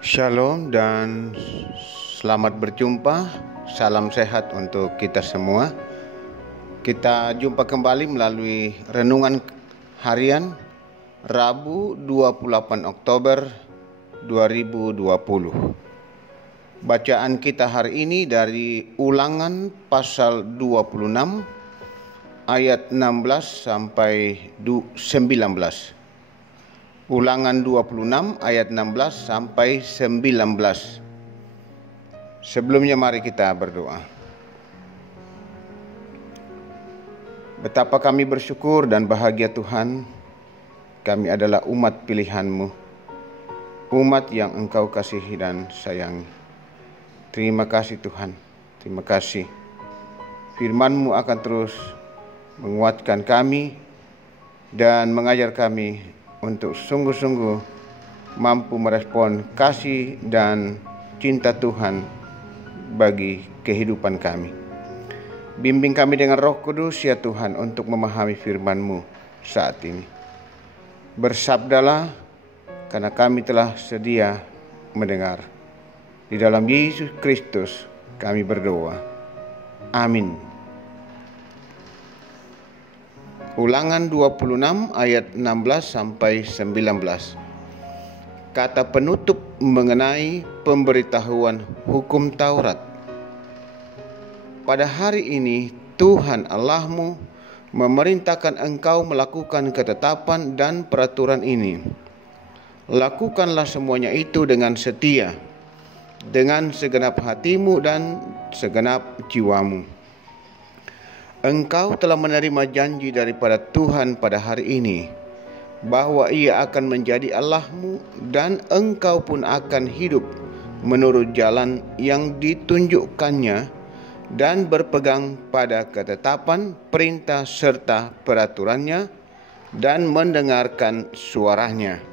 Shalom dan selamat berjumpa. Salam sehat untuk kita semua. Kita jumpa kembali melalui renungan harian Rabu 28 Oktober 2020. Bacaan kita hari ini dari Ulangan pasal 26 ayat 16 sampai 19. Ulangan 26 ayat 16 sampai 19. Sebelumnya mari kita berdoa. Betapa kami bersyukur dan bahagia Tuhan, kami adalah umat pilihan-Mu, umat yang Engkau kasihi dan sayangi. Terima kasih Tuhan, terima kasih. Firman-Mu akan terus menguatkan kami dan mengajar kami untuk sungguh-sungguh mampu merespon kasih dan cinta Tuhan bagi kehidupan kami. Bimbing kami dengan Roh Kudus ya Tuhan untuk memahami firman-Mu saat ini. Bersabdalah karena kami telah sedia mendengar. Di dalam Yesus Kristus kami berdoa. Amin. Ulangan 26 ayat 16 sampai 19. Kata penutup mengenai pemberitahuan hukum Taurat. Pada hari ini Tuhan Allahmu memerintahkan engkau melakukan ketetapan dan peraturan ini. Lakukanlah semuanya itu dengan setia, dengan segenap hatimu dan segenap jiwamu. Engkau telah menerima janji daripada Tuhan pada hari ini, bahwa Ia akan menjadi Allahmu dan engkau pun akan hidup menurut jalan yang ditunjukkannya dan berpegang pada ketetapan, perintah serta peraturannya dan mendengarkan suaranya.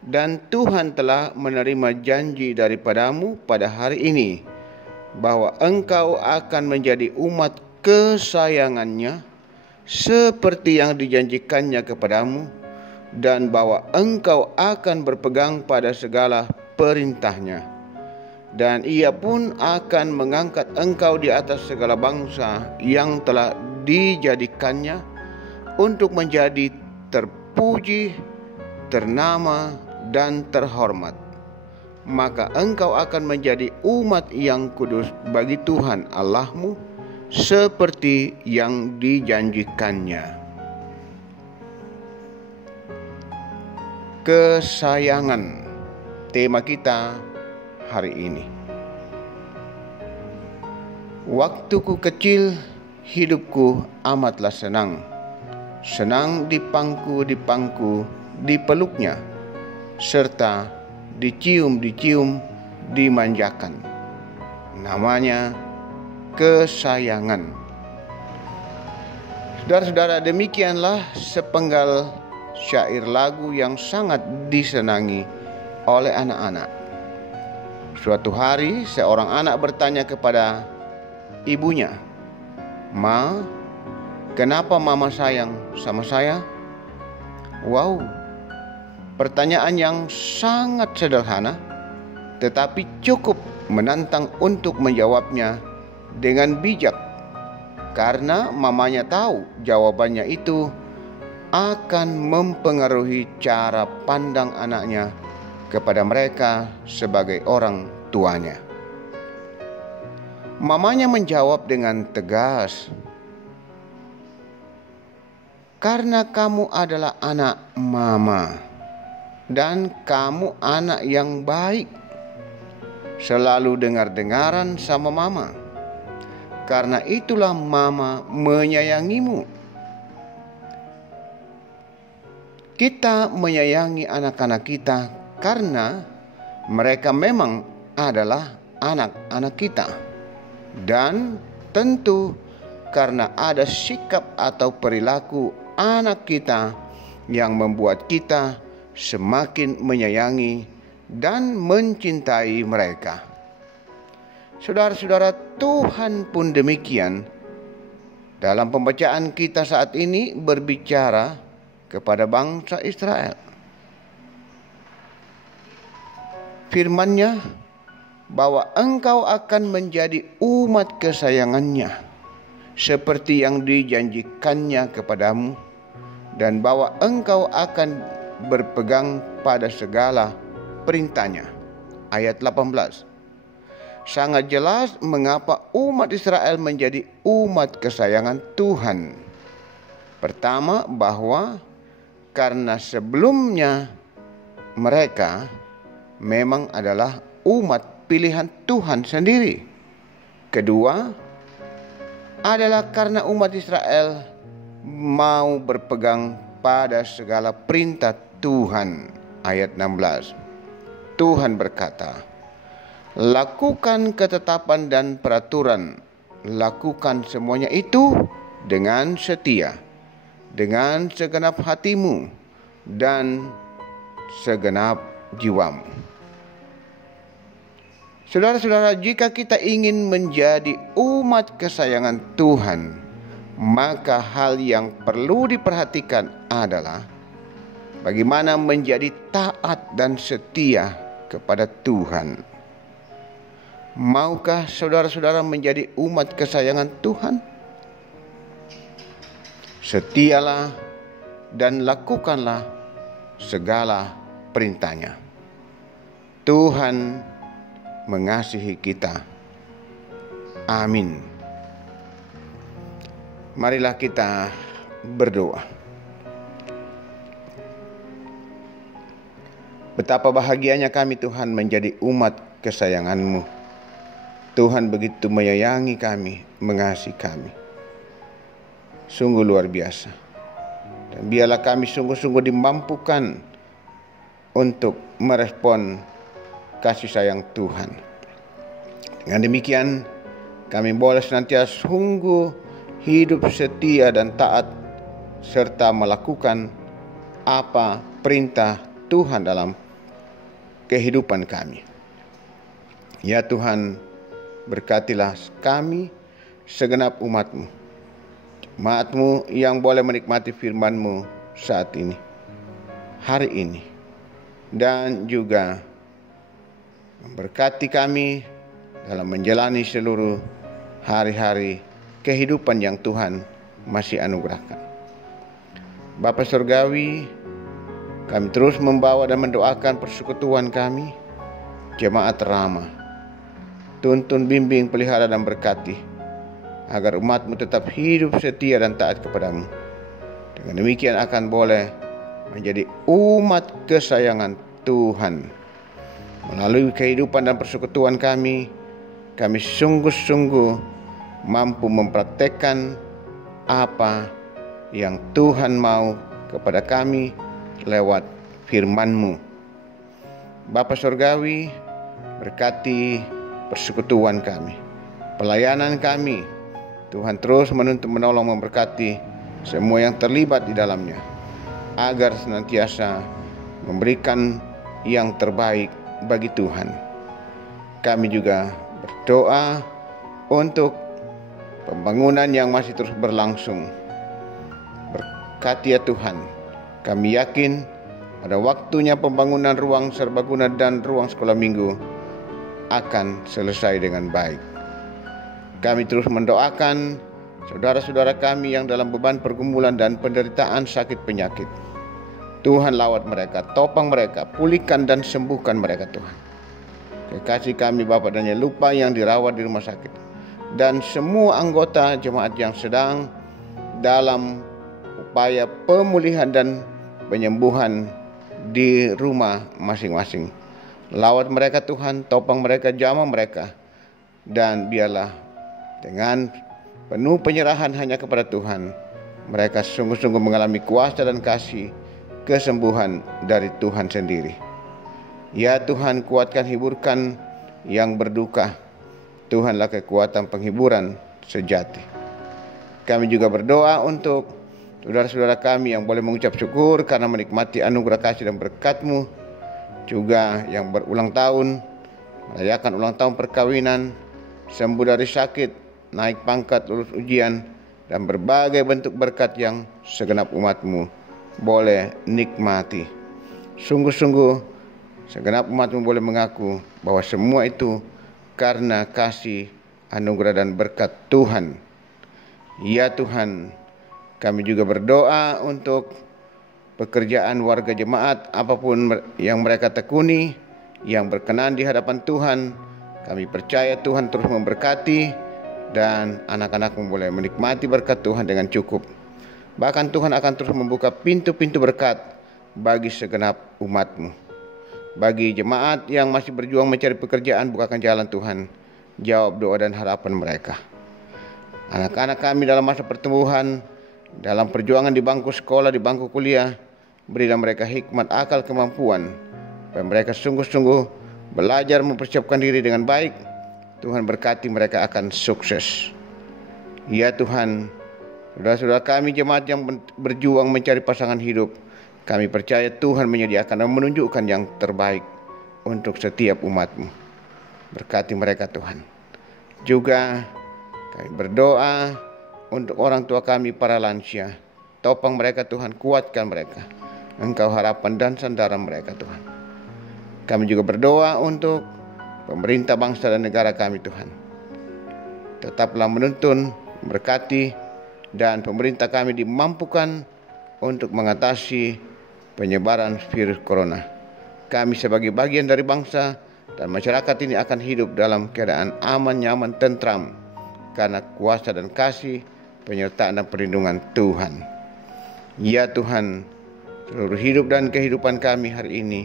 Dan Tuhan telah menerima janji daripadamu pada hari ini, bahwa engkau akan menjadi umat kesayangannya seperti yang dijanjikannya kepadamu, dan bahwa engkau akan berpegang pada segala perintahnya, dan Ia pun akan mengangkat engkau di atas segala bangsa yang telah dijadikannya untuk menjadi terpuji, ternama dan terhormat. Maka engkau akan menjadi umat yang kudus bagi Tuhan Allahmu, seperti yang dijanjikannya. Kesayangan, tema kita hari ini. Waktuku kecil, hidupku amatlah senang. Senang dipangku, dipeluknya, serta dicium, dimanjakan. Namanya kesayangan. Saudara-saudara, demikianlah sepenggal syair lagu yang sangat disenangi oleh anak-anak. Suatu hari seorang anak bertanya kepada ibunya, "Ma, kenapa mama sayang sama saya?" Wow, pertanyaan yang sangat sederhana, tetapi cukup menantang untuk menjawabnya dengan bijak, karena mamanya tahu jawabannya itu akan mempengaruhi cara pandang anaknya kepada mereka sebagai orang tuanya. Mamanya menjawab dengan tegas, "Karena kamu adalah anak mama dan kamu anak yang baik, selalu dengar-dengaran sama mama. Karena itulah mama menyayangimu." Kita menyayangi anak-anak kita karena mereka memang adalah anak-anak kita. Dan tentu karena ada sikap atau perilaku anak kita yang membuat kita semakin menyayangi dan mencintai mereka. Saudara-saudara, Tuhan pun demikian. Dalam pembacaan kita saat ini berbicara kepada bangsa Israel. firman-Nya bahwa engkau akan menjadi umat kesayangannya seperti yang dijanjikannya kepadamu, dan bahwa engkau akan berpegang pada segala perintahnya. Ayat 18. Sangat jelas mengapa umat Israel menjadi umat kesayangan Tuhan. Pertama, bahwa karena sebelumnya mereka memang adalah umat pilihan Tuhan sendiri. Kedua, adalah karena umat Israel mau berpegang pada segala perintah Tuhan. Ayat 16. Tuhan berkata, lakukan ketetapan dan peraturan, lakukan semuanya itu dengan setia, dengan segenap hatimu dan segenap jiwamu. Saudara-saudara, jika kita ingin menjadi umat kesayangan Tuhan, maka hal yang perlu diperhatikan adalah bagaimana menjadi taat dan setia kepada Tuhan. Maukah saudara-saudara menjadi umat kesayangan Tuhan? Setialah dan lakukanlah segala perintahnya. Tuhan mengasihi kita. Amin. Marilah kita berdoa. Betapa bahagianya kami Tuhan menjadi umat kesayangan-Mu. Tuhan begitu menyayangi kami, mengasihi kami. Sungguh luar biasa. Dan biarlah kami sungguh-sungguh dimampukan untuk merespon kasih sayang Tuhan. Dengan demikian, kami boleh senantiasa sungguh hidup setia dan taat, serta melakukan apa perintah Tuhan dalam kehidupan kami. Ya Tuhan, berkatilah kami segenap umat-Mu, umat-Mu yang boleh menikmati firman-Mu saat ini, hari ini, dan juga memberkati kami dalam menjalani seluruh hari-hari kehidupan yang Tuhan masih anugerahkan. Bapa Surgawi, kami terus membawa dan mendoakan persekutuan kami, jemaat Rama. Tuntun, bimbing, pelihara dan berkati, agar umat-Mu tetap hidup setia dan taat kepadamu. Dengan demikian akan boleh menjadi umat kesayangan Tuhan. Melalui kehidupan dan persekutuan kami sungguh-sungguh mampu mempraktekkan apa yang Tuhan mau kepada kami lewat firman-Mu. Bapa Surgawi, berkati persekutuan kami, pelayanan kami. Tuhan terus menuntun, menolong, memberkati semua yang terlibat di dalamnya, agar senantiasa memberikan yang terbaik bagi Tuhan. Kami juga berdoa untuk pembangunan yang masih terus berlangsung. Berkati ya Tuhan. Kami yakin pada waktunya pembangunan ruang serbaguna dan ruang sekolah minggu akan selesai dengan baik. Kami terus mendoakan saudara-saudara kami yang dalam beban pergumulan dan penderitaan sakit penyakit. Tuhan lawat mereka, topang mereka, pulihkan dan sembuhkan mereka Tuhan. Kekasih kami Bapa dan yang lupa yang dirawat di rumah sakit, dan semua anggota jemaat yang sedang dalam upaya pemulihan dan penyembuhan di rumah masing-masing. Lawat mereka Tuhan, topang mereka, jamah mereka, dan biarlah dengan penuh penyerahan hanya kepada Tuhan, mereka sungguh-sungguh mengalami kuasa dan kasih kesembuhan dari Tuhan sendiri. Ya Tuhan, kuatkan, hiburkan yang berduka. Tuhanlah kekuatan penghiburan sejati. Kami juga berdoa untuk saudara-saudara kami yang boleh mengucap syukur karena menikmati anugerah kasih dan berkat-Mu, juga yang berulang tahun, merayakan ulang tahun perkawinan, sembuh dari sakit, naik pangkat, lulus ujian, dan berbagai bentuk berkat yang segenap umat-Mu boleh nikmati. Sungguh-sungguh segenap umat-Mu boleh mengaku bahwa semua itu karena kasih, anugerah dan berkat Tuhan. Ya Tuhan, kami juga berdoa untuk pekerjaan warga jemaat apapun yang mereka tekuni, yang berkenan di hadapan Tuhan. Kami percaya Tuhan terus memberkati dan anak-anak-Mu boleh menikmati berkat Tuhan dengan cukup. Bahkan Tuhan akan terus membuka pintu-pintu berkat bagi segenap umat-Mu. Bagi jemaat yang masih berjuang mencari pekerjaan, bukakan jalan Tuhan. Jawab doa dan harapan mereka. Anak-anak kami dalam masa pertumbuhan, dalam perjuangan di bangku sekolah, di bangku kuliah, berilah mereka hikmat, akal, kemampuan, supaya mereka sungguh-sungguh belajar mempersiapkan diri dengan baik. Tuhan berkati mereka akan sukses. Ya Tuhan, saudara-saudara kami jemaat yang berjuang mencari pasangan hidup, kami percaya Tuhan menyediakan dan menunjukkan yang terbaik untuk setiap umat-Mu. Berkati mereka Tuhan. Juga kami berdoa untuk orang tua kami para lansia. Topang mereka Tuhan, kuatkan mereka. Engkau harapan dan sandaran mereka Tuhan. Kami juga berdoa untuk pemerintah bangsa dan negara kami Tuhan. Tetaplah menuntun, berkati, dan pemerintah kami dimampukan untuk mengatasi penyebaran virus corona. Kami sebagai bagian dari bangsa dan masyarakat ini akan hidup dalam keadaan aman, nyaman, tentram karena kuasa dan kasih, penyertaan dan perlindungan Tuhan. Ya Tuhan, seluruh hidup dan kehidupan kami hari ini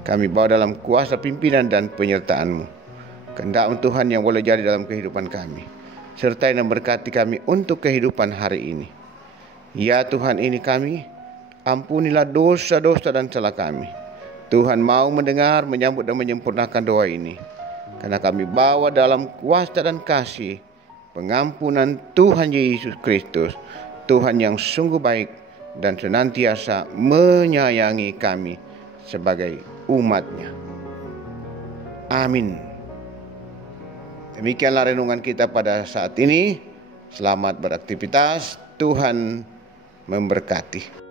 kami bawa dalam kuasa pimpinan dan penyertaan-Mu. Kehendak Tuhan yang boleh jadi dalam kehidupan kami. Sertai dan berkati kami untuk kehidupan hari ini. Ya Tuhan, ini kami, ampunilah dosa-dosa dan salah kami. Tuhan mau mendengar, menyambut dan menyempurnakan doa ini. Karena kami bawa dalam kuasa dan kasih pengampunan Tuhan Yesus Kristus, Tuhan yang sungguh baik dan senantiasa menyayangi kami sebagai umat-Nya. Amin. Demikianlah renungan kita pada saat ini. Selamat beraktivitas. Tuhan memberkati.